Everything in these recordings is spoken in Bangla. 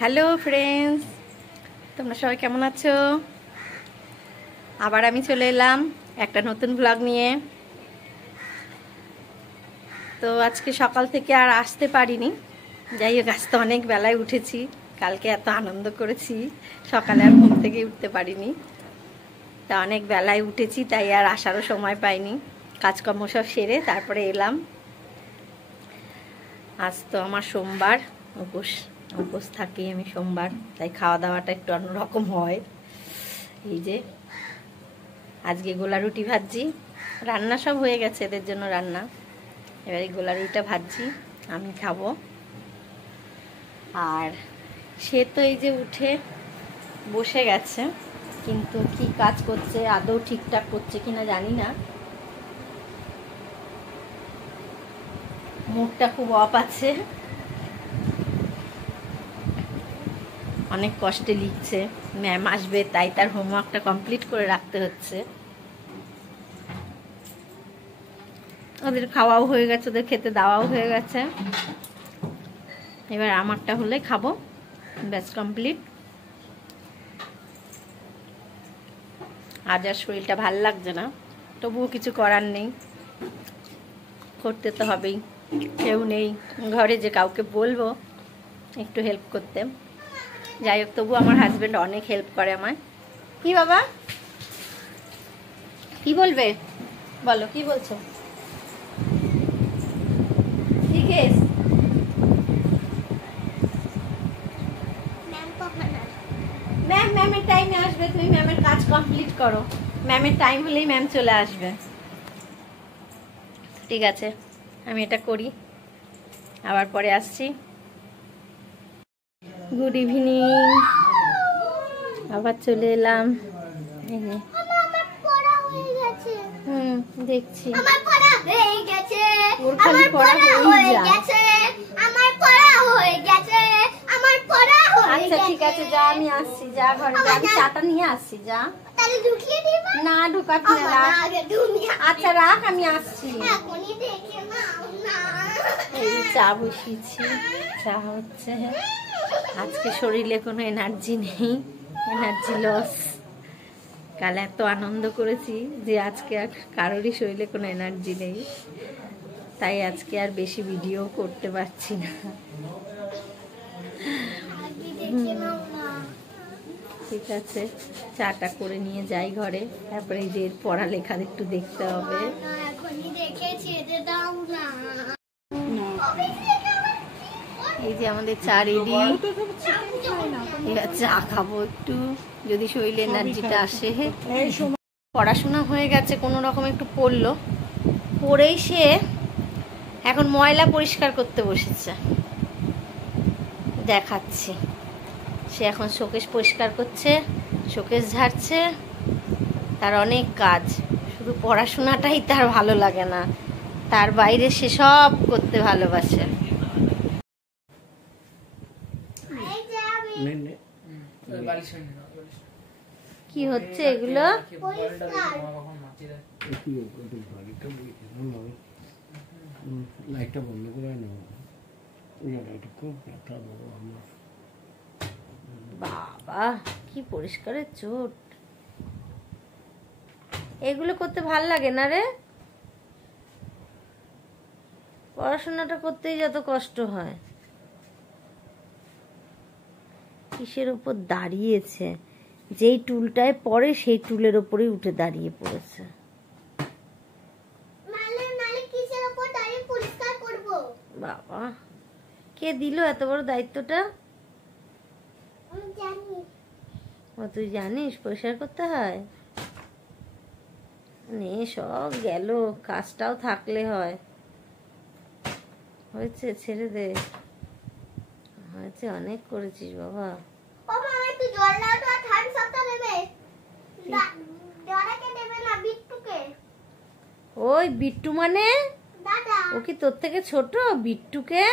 হ্যালো ফ্রেন্ডস, তোমরা সবাই কেমন আছো? আবার আমি চলে এলাম একটা নতুন ব্লগ নিয়ে। তো আজকে সকাল থেকে আর আসতে পারিনি। যাই হোক, আজ তো অনেক বেলায় উঠেছি। কালকে এত আনন্দ করেছি, সকালে আর ঘুম থেকে উঠতে পারিনি। তা অনেক বেলায় উঠেছি, তাই আর আসারও সময় পাইনি। কাজকর্ম সব সেরে তারপরে এলাম। আজ তো আমার সোমবার, উপোস থাকি আমি সোমবার, তাই খাওয়া দাওয়াটা একটু অন্যরকম হয়। এই যে আজকে গোলা রুটি ভাজছি, রান্না সব হয়ে গেছে, এদের জন্য রান্না। এবারে গোলা রুটিটা ভাজছি, আমি খাবো। আর সে তো এই যে উঠে বসে গেছে, কিন্তু কি কাজ করছে আদৌ ঠিকঠাক করছে কিনা জানি না। মুডটা খুব অফ আছে, অনেক কষ্টে লিখছে। ম্যাম আসবে, তাই তার হোমওয়ার্কটা কমপ্লিট করে রাখতে হচ্ছে। ওদের খাওয়াও হয়ে গেছে, ওদের খেতে দেওয়াও হয়ে গেছে। এবার আমারটা হলে খাবো, ব্যাস কমপ্লিট। আজ আর শরীরটা ভাল লাগছে না, তবুও কিছু করার নেই, করতে তো হবেই। কেউ নেই ঘরে যে কাউকে বলবো একটু হেল্প করতে। যাই হোক, তবু আমার হাজবেন্ড অনেক হেল্প করে আমায়। কি বাবা, কি বলবে বলো, কি বলছো? ঠিক আছে, ম্যামের টাইমে আসবে, তুমি ম্যামের কাজ কমপ্লিট করো। ম্যামের টাইম হলেই ম্যাম চলে আসবে। ঠিক আছে, আমি এটা করি, আবার পরে আসছি। গুড ইভিনিং, আবার চলে এলাম। দেখছি ওর খালি পড়া হয়ে গেছে। আচ্ছা ঠিক আছে, যা আমি আসছি, যা ঘরে যা, আমি চাটা নিয়ে আসছি, যা। না ঢুকাচ্ছি না, আচ্ছা রাখ, আমি আসছি। এই চা বসিয়েছি, চা হচ্ছে। আজকে শরীরে কোনো এনার্জি নেই, এনার্জি লস। কাল এত আনন্দ করেছি যে আজকে আর কারোরই শরীরে কোনো এনার্জি নেই, তাই আজকে আর বেশি ভিডিও করতে পারছি না। ঠিক আছে, চাটা করে নিয়ে যাই ঘরে, তারপরে এই যে পড়ালেখা একটু দেখতে হবে। এই যে আমাদের চা রেডি, এবার চা খাবো একটু, যদি শরীরে এনার্জিটা আসে। পড়াশোনা হয়ে গেছে, কোনো রকম একটু পড়লো, পড়েই সে এখন ময়লা পরিষ্কার করতে বসেছে। দেখাচ্ছি, সে এখন শোকেস পরিষ্কার করছে, শোকেস ঝাড়ছে। তার অনেক কাজ, শুধু পড়াশোনাটাই তার ভালো লাগে না, তার বাইরে সে সব করতে ভালোবাসে। কি হচ্ছে এগুলো? লাইটটা বন্ধ করে নেব। বাবা কি পরিষ্কারের চোট! এগুলো করতে ভাল লাগে না রে, পড়াশোনাটা করতেই যত কষ্ট হয়। কিসের উপর দাঁড়িয়েছে, যেই টুলটায় পড়ে সেই টুলের ওপরেই উঠে দাঁড়িয়ে পড়েছে। বাবা, কে দিল এত বড় দায়িত্বটা? ও তুই জানিস পরিষ্কার করতে হয়? নে, সব গেল, কাজটাও থাকলে হয়। হয়েছে, ছেড়ে দে, হয়েছে, অনেক করেছিস বাবা। ওই বিট্টু মানে ও কি তোর থেকে ছোট? বিট্টুকে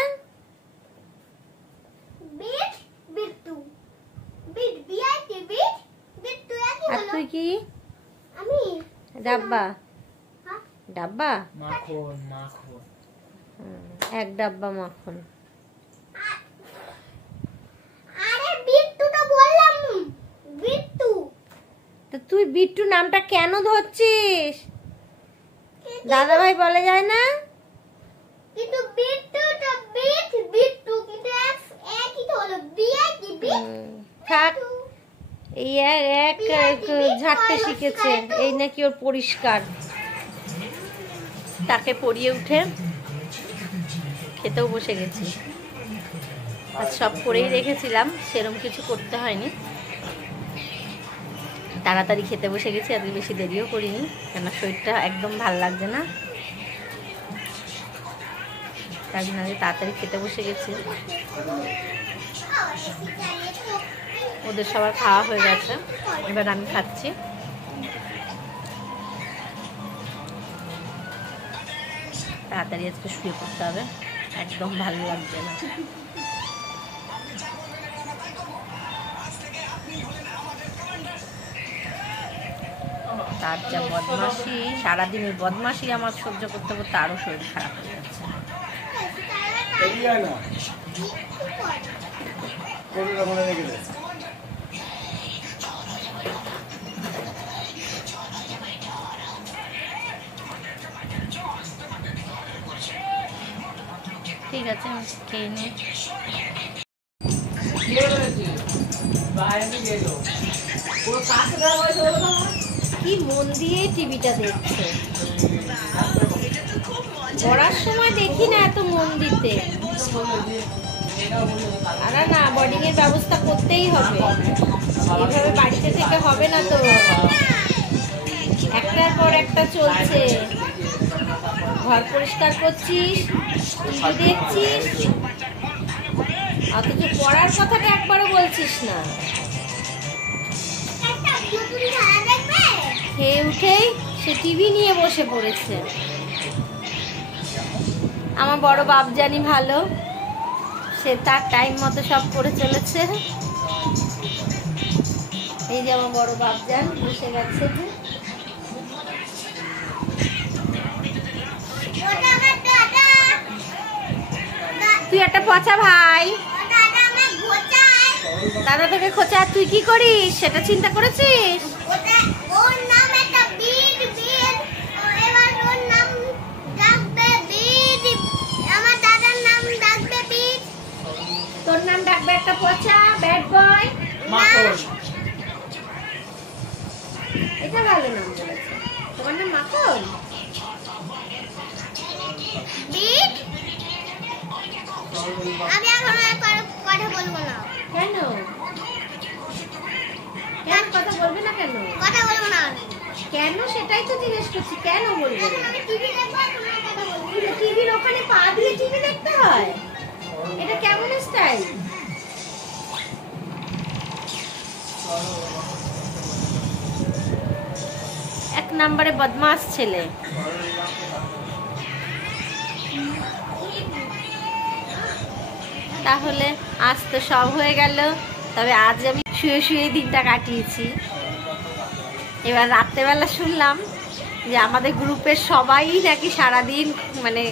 আর তুই কি? ডাব্বা, ডাব্বা, এক ডাব্বা মাখন। বিট্টু নামটা কেন ধরছিস? দাদা ভাই বলে যায় না? কিন্তু বিট্টুটা বিট্টু কিন্তু একই তো হলো থাক, এই এক ঝাড়তে শিখেছে, এই নাকি ওর পরিষ্কার। তাকে পরিয়ে উঠে খেতেও বসে গেছি। আজ সব করেই রেখেছিলাম, সেরকম কিছু করতে হয়নি, তাড়াতাড়ি খেতে বসে গেছি। আজকে বেশি দেরিও করিনি, কেন শরীরটা একদম ভাল লাগছে না, তার জন্য তাড়াতাড়ি খেতে বসে গেছি। ওদের সবার খাওয়া হয়ে গেছে, এবার আমি খাচ্ছি। তাড়াতাড়ি আজকে শুয়ে পড়তে হবে, একদম ভালো লাগছে না। তার যা বদমাশি, সারাদিনের বদমাশি আমার সহ্য করতে করতে আরো শরীর খারাপ হয়ে যাচ্ছে। ঠিক আছে, খেয়ে নি। কি মন দিয়ে টিভিটা দেখছে, পড়ার সময় দেখি না এত মন দিতে। আরে না, বোর্ডিং এর ব্যবস্থা করতেই হবে, এইভাবে বাড়িতে থেকে হবে না তো। একটার পর একটা চলছে, ঘর পরিষ্কার করছিস, টিভি দেখছিস, অথচ পড়ার কথাটা একবারও বলছিস না। খেয়ে উঠেই সে টিভি নিয়ে বসে পড়েছে। আমার বড় বাপজানি ভালো, সে তার টাইম মতো সব করে চলেছে। এই যে আমার বড় বাপজান বসে গেছে। তুই একটা পচা ভাই, দাদা তোকে খোঁচা, তুই কি করিস সেটা চিন্তা করেছিস? তোর নাম ডাকবে একটা পচা ব্যাড বয়। এটা ভালো নাম বলেছে, তোমার নাম মাখন। আমি এখন কথা বলবো না। কেন কেন কথা বলবে না? কেন কথা বলবো না? কেন সেটাই তো জিজ্ঞেস করছি, কেন বলবে না? আমি টিভি দেখবো, তোমরা কথা বলবো। টিভির ওখানে পা দিয়ে টিভি দেখতে হয়? এটা কেমন স্টাইল? এক নম্বরে বদমাস ছেলে। তাহলে আজ তো সব হয়ে গেল, তবে আজ আমি শুয়ে শুয়ে দিনটা কাটিয়েছি। এবার রাত্রেবেলা শুনলাম যে আমাদের গ্রুপের সবাই নাকি সারাদিন মানে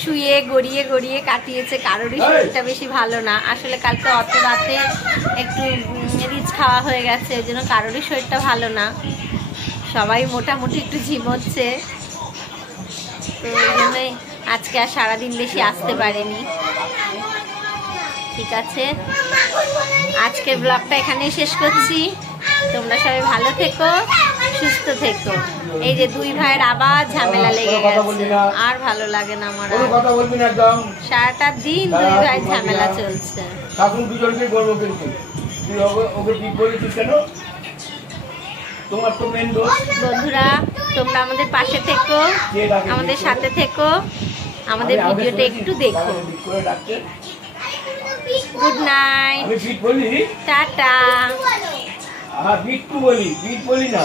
শুয়ে গড়িয়ে গড়িয়ে কাটিয়েছে, কারোরই শরীরটা বেশি ভালো না। আসলে কালকে অত রাতে একটু রিচ খাওয়া হয়ে গেছে, ওই জন্য কারোরই শরীরটা ভালো না, সবাই মোটামুটি একটু ঝিমোচ্ছে। তো ওই জন্যই আজকে আর সারাদিন বেশি আসতে পারেনি। ঠিক আছে, আজকের ব্লগটা এখানেই শেষ করছি। তোমরা সবাই ভালো থেকো, সুস্থ থেকো। এই যে দুই ভাইয়ের আবার ঝামেলা লেগে গেছে, আর ভালো লাগে না আমার। সারাটা দিন দুই ভাই ঝামেলা চলছে। বন্ধুরা, তোমরা আমাদের পাশে থেকো, আমাদের সাথে থেকো, আমাদের ভিডিওটা একটু দেখো। Good night, tata. বিট্টু বলি, বিট বলি না।